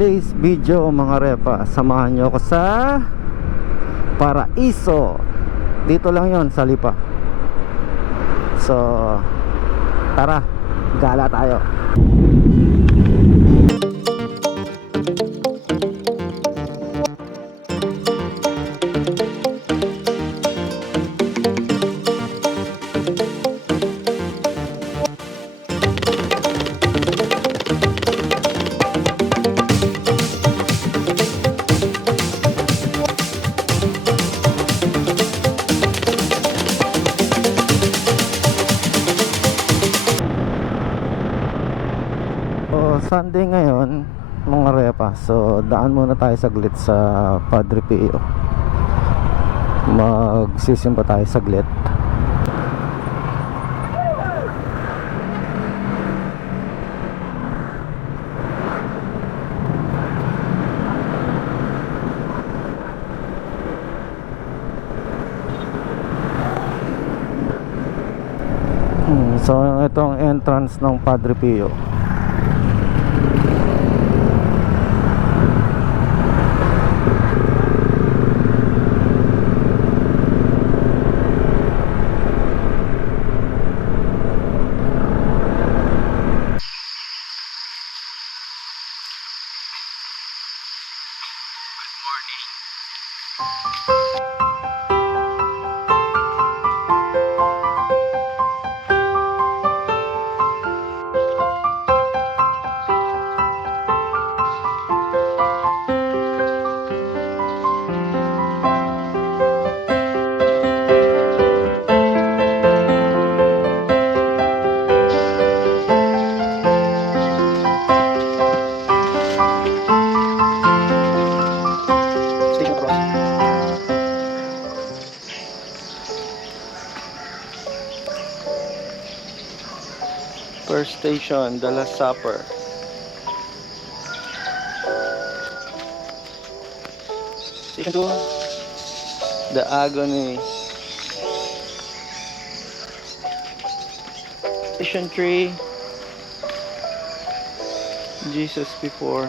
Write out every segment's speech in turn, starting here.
today's video mga repa, samahan nyo ako sa Paraiso. Dito lang yon sa Lipa. So tara, gala tayo. Sunday ngayon mga repa, so daan muna tayo saglit sa Padre Pio. Magsisimba tayo saglit. So ito ang entrance ng Padre Pio. First station, the Last Supper. Second one, the Agony. Station 3, Jesus Before.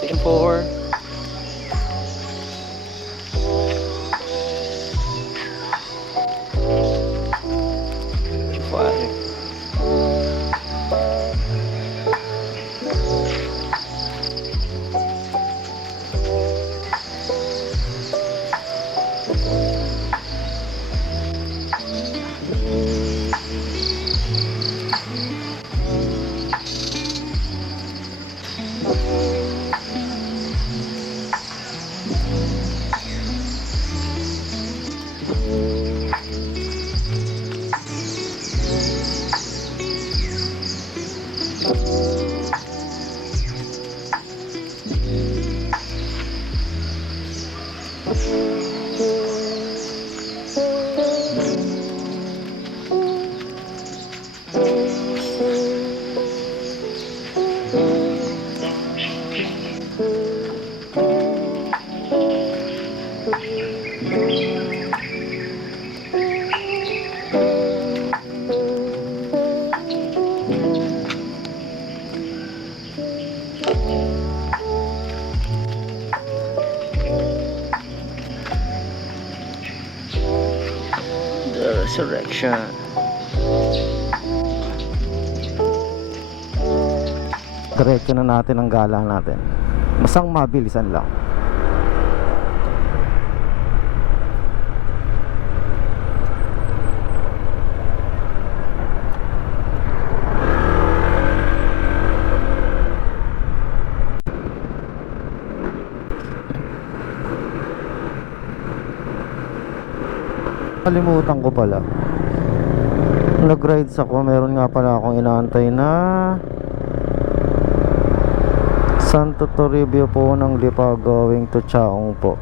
Station 4, Resurrection. Diretso na natin ang gala natin. Masang mabilisan lang. Kalimutan ko pala, nag-rides ako, meron nga pala akong inaantay na Santo Toribio po ng Lipa going to Chaong po.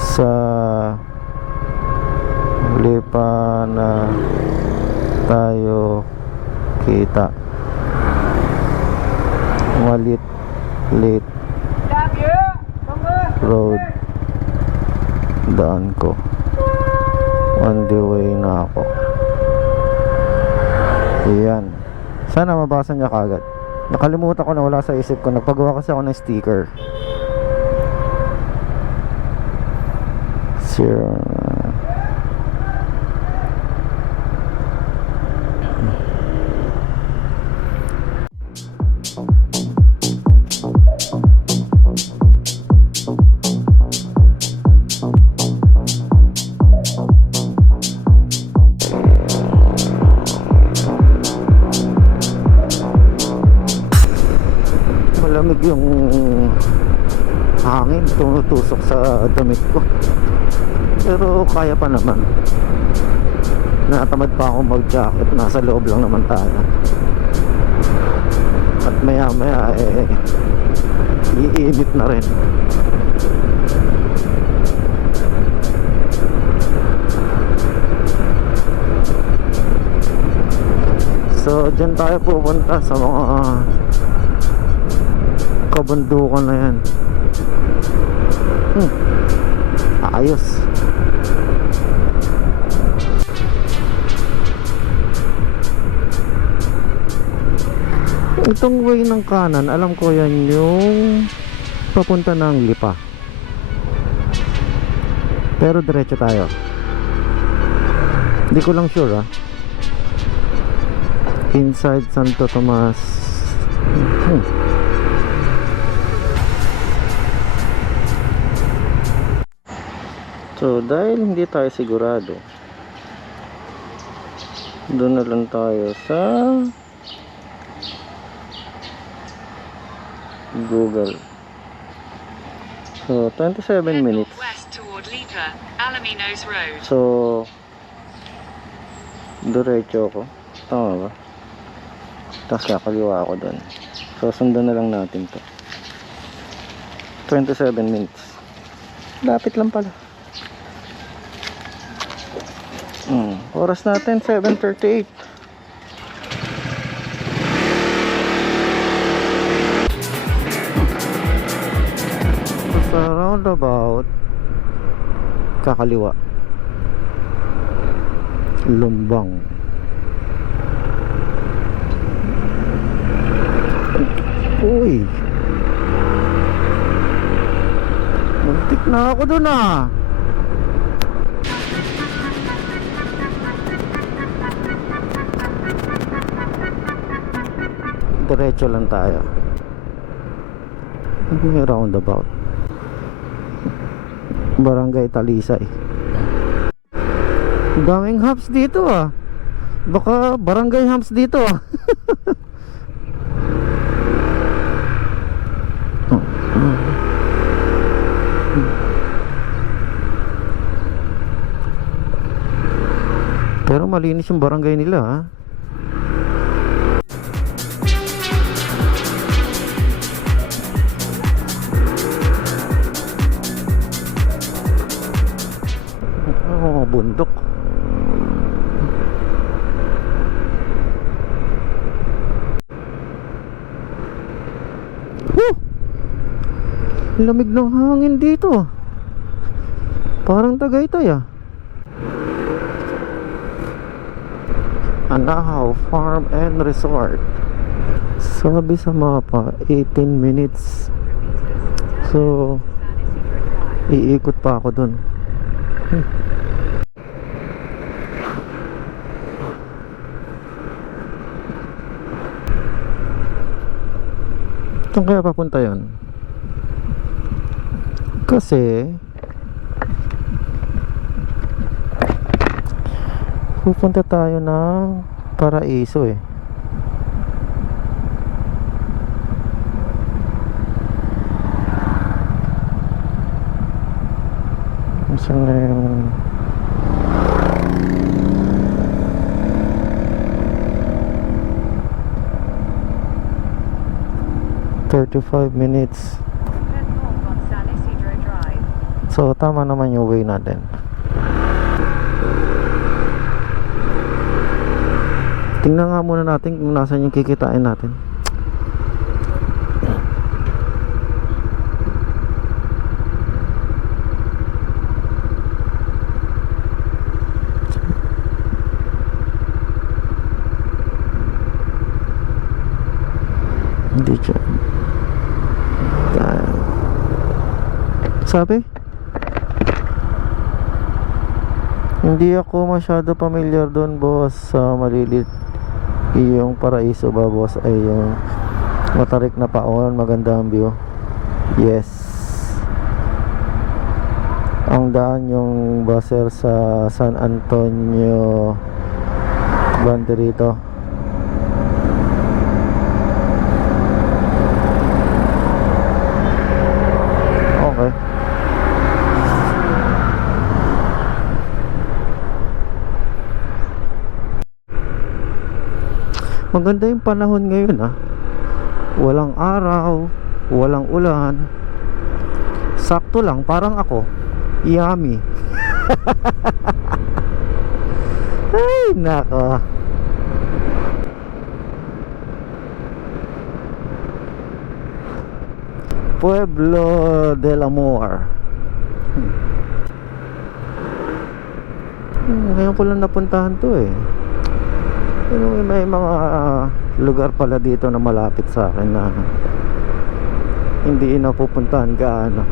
Sa Lipa na tayo kita. Malit Late Road. daan ko. On the way na ako. Ayan. Sana mabasa niya kagad. Nakalimutan ko na, wala sa isip ko. Nagpagawa kasi ako ng sticker. Zero. Malamig yung hangin tumutusok sa damit ko, pero kaya pa naman. Natamad pa ako mag jacket, nasa loob lang naman tayo. At maya maya iinit na rin. So dyan tayo pupunta sa mga kabundukan na yan. Ayos. Itong way ng kanan, alam ko yan yung papunta ng Lipa, pero diretso tayo. Hindi ko lang sure inside Santo Tomas. So dahil hindi tayo sigurado, doon na lang tayo sa Google. So 27 minutes. So diretso ako, tama ba? Tapos kakaliwa ako doon. So sundan na lang natin to. 27 minutes. Lapit lang pala. Oras natin 7:38. Sa roundabout kakaliwa, Lumbang. Uy, muntik na ako dun Diretso lang tayo. Ano yung roundabout? Barangay Talisay. Daming humps dito Baka barangay humps dito Pero malinis yung barangay nila bundok. Lamig ng hangin dito. Parang Tagaytay Anahaw Farm and Resort. Sabi sa mapa 18 minutes. So iikot pa ako dun. Saan kaya papunta yun? Kasi pupunta tayo ng Paraiso Saan na yung 35 minutes. So tama naman yung way natin. Tingnan nga muna natin kung nasan yung kikitain natin. Hindi siya. Sabi? Hindi ako masyado familiar doon, boss, sa malilit. Yung Paraiso ba, boss, ay yung matarik na paon, maganda ang view. Yes. Ang daan yung baser sa San Antonio Banderito. Okay. Maganda yung panahon ngayon, ah. Walang araw, walang ulan. Sakto lang, parang ako. Yummy. Ay, nako. Pueblo del Amor. Ngayon ko lang napuntahan to eh. Pero may mga lugar pala dito na malapit sa akin na hindi napupuntahan gaano.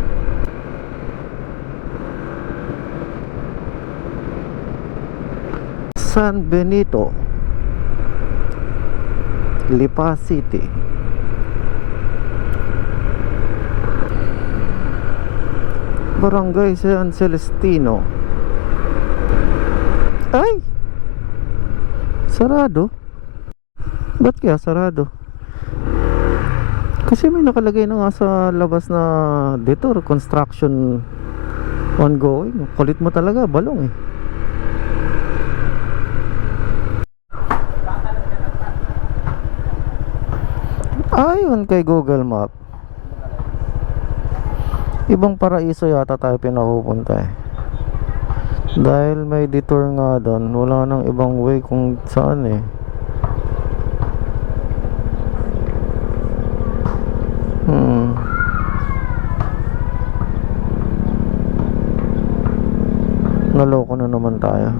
San Benito, Lipa City. Barangay San Celestino. Ay! Sarado? Ba't kaya sarado? Kasi may nakalagay na nga sa labas na dito, construction ongoing. Kulit mo talaga, balong eh. Ayon kay Google Map, ibang paraiso yata tayo pinapupunta eh. Dahil may detour nga doon, wala nang ibang way kung saan eh. Naloko na naman tayo.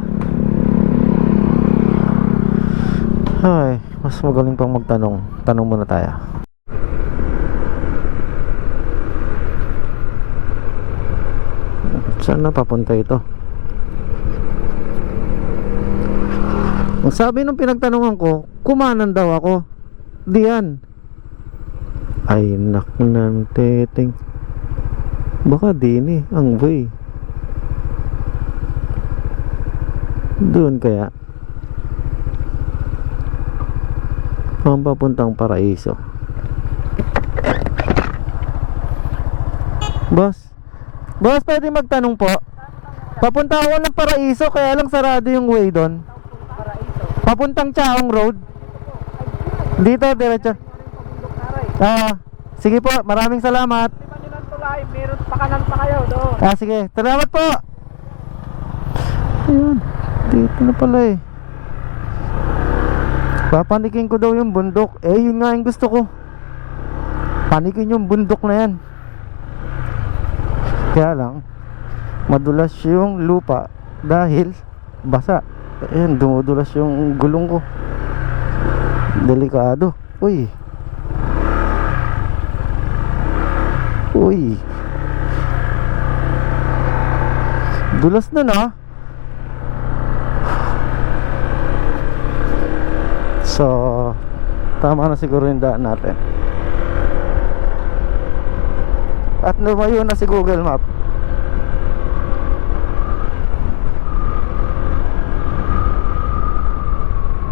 Ay, mas magaling pang magtanong. Tanong muna tayo. Saan na papunta ito? Ang sabi nung pinagtanungan ko, kumanan daw ako. Diyan. Ay, naknan teteng. Baka din eh, ang way. Doon kaya. Ang papuntang Paraiso. Boss, pwede magtanong po? Papunta ako ng Paraiso, kaya lang sarado yung way doon. Papuntang Chaong Road. Dito, diretso. Sige po, maraming salamat. Meron pakanan pa kayo doon. Sige, salamat po. Ayun, dito na pala eh. Papanikin ko daw yung bundok. Yun nga yung gusto ko. Panikin yung bundok na yan. Kaya lang, madulas yung lupa dahil basa. Ayan, dumudulas yung gulong ko. Delikado. Uy. Dulas na na. So, tama na siguro yung daan natin. At lumayo na si Google Map.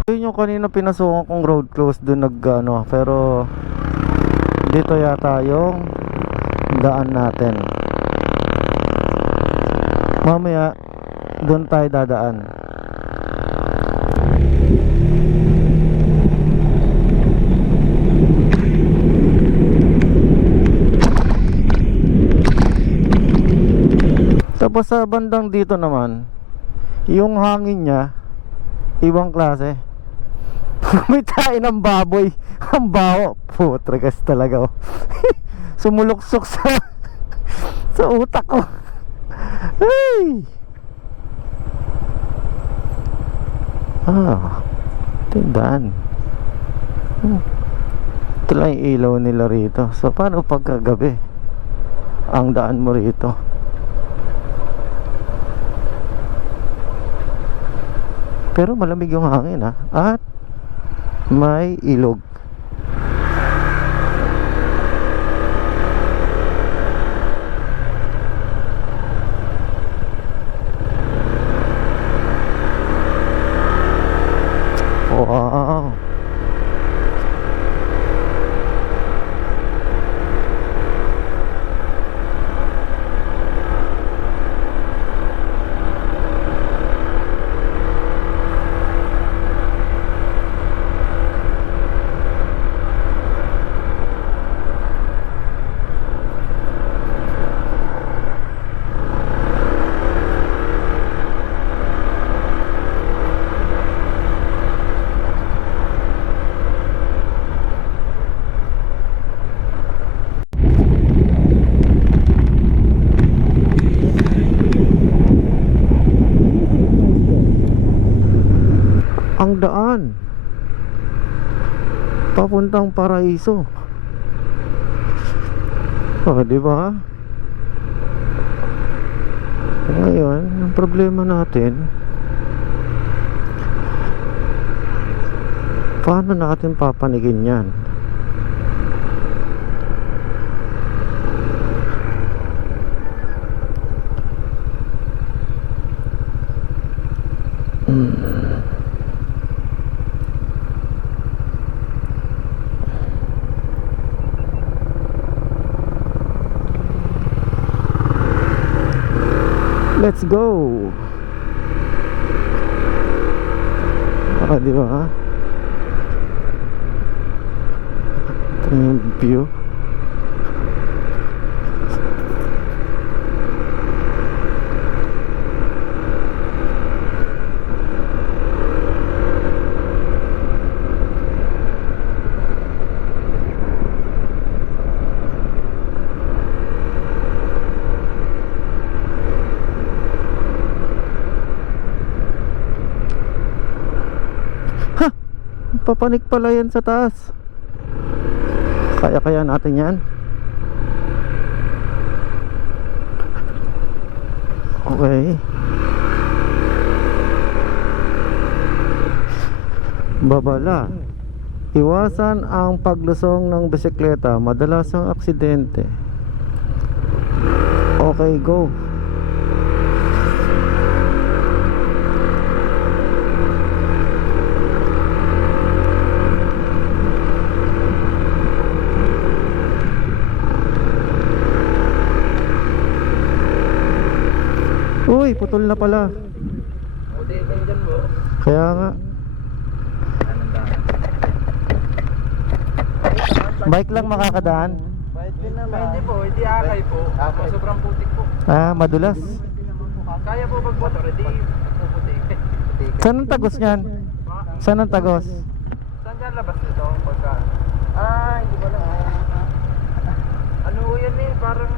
Yun yung kanina pinasukan kong road close doon pero dito yata yung daan natin. Mamaya doon tayo dadaan. Tapos sa bandang dito naman, yung hangin niya ibang klase. May tayo ng baboy. Ang baho. Putre kasi talaga oh. Sumuluksok sa utak ko. Hey! Tindaan. Ito lang yung ilaw nila rito. So paano pagkagabi ang daan mo rito? Pero malamig yung hangin ha. At may ilog. Wow. Ang daan papuntang Paraiso. Oh, di ba? Ngayon, ang problema natin, paano natin papanigin yan? Let's go. Di ba? Ito yung view. Papanik pala yan sa taas. Kaya natin yan. Okay. Babala. Iwasan ang paglusong ng bisikleta. Madalas ang aksidente. Okay, go. Uy, putol na pala. Kaya nga. Bike lang makakadaan? Hindi po, hindi akay po. Sobrang putik po. Ah, madulas. Kaya po magmotor, hindi puputik. Saan ang tagos niyan? Saan ang tagos? Saan dyan labas nito? Pagka... hindi ko lang. Ano yan eh, parang...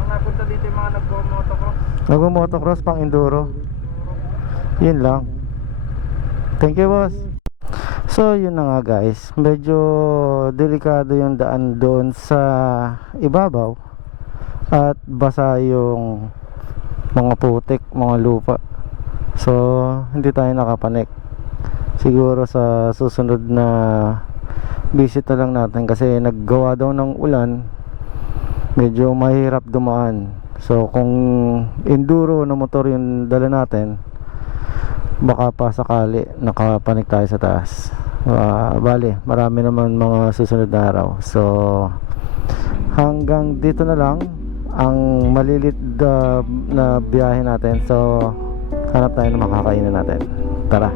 Ang napunta dito yung mga nagpo-motocross. Nagmo-motocross pang enduro. Yun lang. Thank you, boss. So yun na nga guys, medyo delikado yung daan doon sa ibabaw at basa yung mga putik, mga lupa. So hindi tayo nakapanik. Siguro sa susunod na visit na lang natin kasi naggawa daw ng ulan, medyo mahirap dumaan. So kung enduro na motor yung dala natin, baka pa sakali nakapanik tayo sa taas. Bali, marami naman mga susunod na araw. So hanggang dito na lang ang malilit na biyahe natin. So hanap tayo ng makakainan natin. Tara.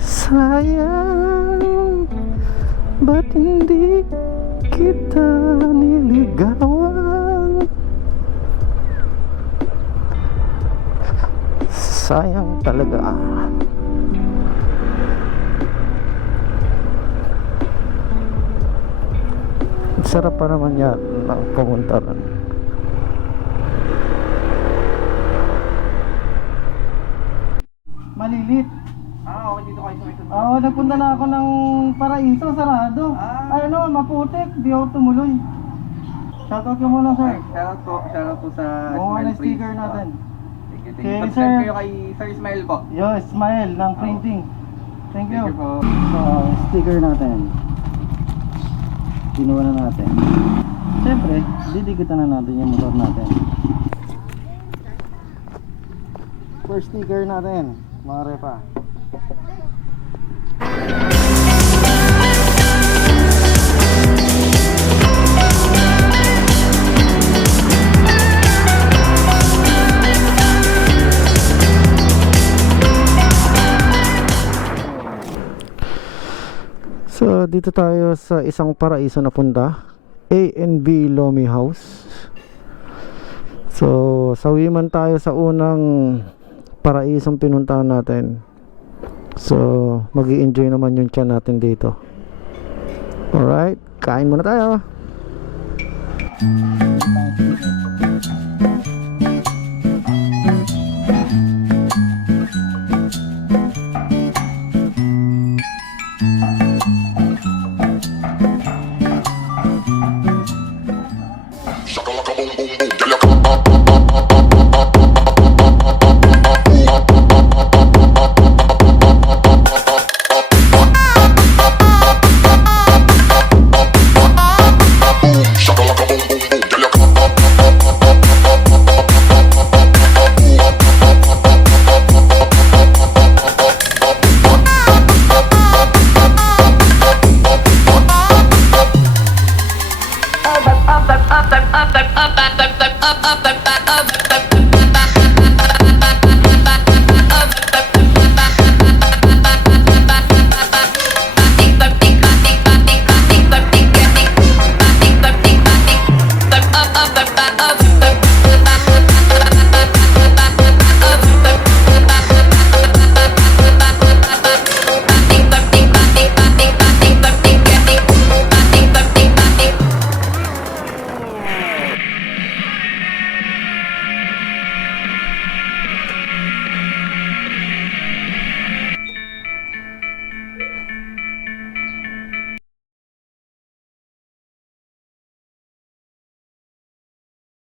Sayang, ba't hindi kita niligawan? Sayang talaga. Sarap pa naman yan ng pumunta ron. Pilit. Okay, dito kayo sa may sunod. Oo, nagpunta na ako ng Paraiso, sarado. Ah. Ay, ano, maputik, di ako tumuloy. Shoutout ka muna, sir. Shoutout po sa Oo, Smile na sticker Prints. natin. Thank you, Okay, thank you. sir. Subscribe kayo kay Sir Smile po. Yo, smile ng printing. Thank you. Thank you po. So, sticker natin. Kinuha na natin. Siyempre, didikitan na natin yung motor natin. First sticker natin, mga repa. So dito tayo sa isang paraiso na punta, A&B Lomi House. So sawi man tayo sa unang paraisong pinuntahan natin. So magi-enjoy naman yung tiyan natin dito. Alright, kain muna tayo. Shakalaka boom boom boom, girl you come Shakalaka boom boom boom, girl you come up,